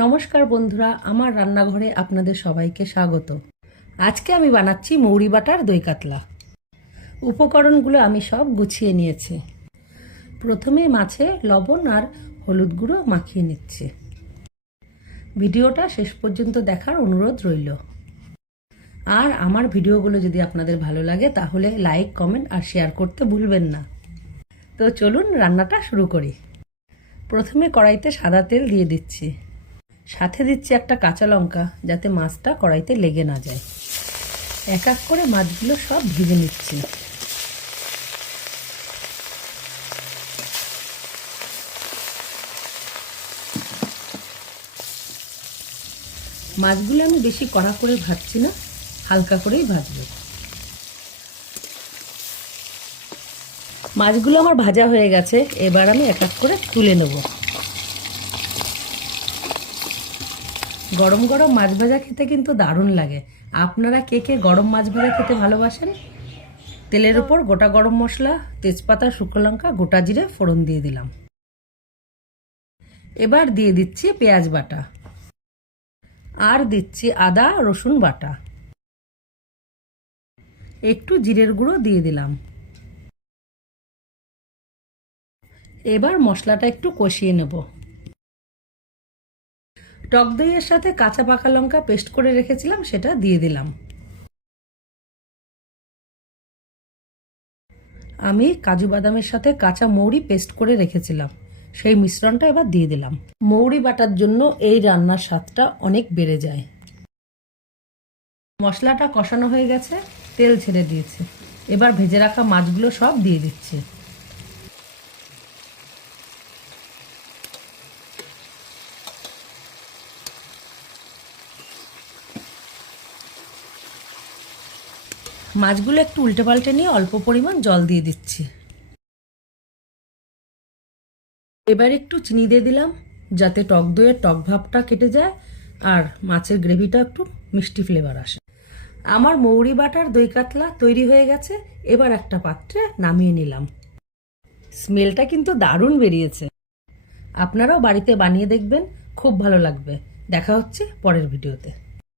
নমস্কার বন্ধুরা, আমার রান্নাঘরে আপনাদের সবাইকে স্বাগত। আজকে আমি বানাচ্ছি মৌরি বাটার দই কাতলা। উপকরণগুলো আমি সব গুছিয়ে নিয়েছি। প্রথমে মাছে লবণ আর হলুদ গুঁড়ো মাখিয়ে নিচ্ছি। ভিডিওটা শেষ পর্যন্ত দেখার অনুরোধ রইল। আর আমার ভিডিওগুলো যদি আপনাদের ভালো লাগে তাহলে লাইক, কমেন্ট আর শেয়ার করতে ভুলবেন না। তো চলুন রান্নাটা শুরু করি। প্রথমে কড়াইতে সাদা তেল দিয়ে দিচ্ছি, সাথে দিচ্ছি একটা কাঁচা লঙ্কা যাতে মাছটা কড়াইতে লেগে না যায়। এক এক করে মাছগুলো সব ভেজে নিচ্ছি। মাছগুলো আমি বেশি কড়া করে ভাজছি না, হালকা করেই ভাজবো। মাছগুলো আমার ভাজা হয়ে গেছে, এবার আমি এক এক করে তুলে নেব। গরম গরম মাছ ভাজা খেতে কিন্তু দারুণ লাগে। আপনারা কে কে গরম মাছ ভাজা খেতে ভালোবাসেন? তেলের উপর গোটা গরম মশলা, তেজপাতা, শুকনো লঙ্কা, গোটা জিরে ফোড়ন দিয়ে দিলাম। এবার দিয়ে দিচ্ছি পেঁয়াজ বাটা আর দিচ্ছি আদা রসুন বাটা। একটু জিরের গুঁড়ো দিয়ে দিলাম। এবার মশলাটা একটু কষিয়ে নেব। টক দইয়ের সাথে কাঁচা পাকা লঙ্কা পেস্ট করে রেখেছিলাম, সেটা দিয়ে দিলাম। আমি কাজু বাদামের সাথে কাঁচা মৌরি পেস্ট করে রেখেছিলাম, সেই মিশ্রণটা এবার দিয়ে দিলাম। মৌরি বাটার জন্য এই রান্নার স্বাদটা অনেক বেড়ে যায়। মশলাটা কষানো হয়ে গেছে, তেল ছেড়ে দিয়েছে। এবার ভেজে রাখা মাছগুলো সব দিয়ে দিচ্ছি। মাছগুলো একটু উল্টে পাল্টে নিয়ে অল্প পরিমাণ জল দিয়ে দিচ্ছি। এবার একটু চিনি দিয়ে দিলাম যাতে টক দইয়ের টক ভাবটা কেটে যায় আর মাছের গ্রেভিটা একটু মিষ্টি ফ্লেভার আসে। আমার মৌরি বাটার দই কাতলা তৈরি হয়ে গেছে। এবার একটা পাত্রে নামিয়ে নিলাম। স্মেলটা কিন্তু দারুণ বেরিয়েছে। আপনারাও বাড়িতে বানিয়ে দেখবেন, খুব ভালো লাগবে। দেখা হচ্ছে পরের ভিডিওতে।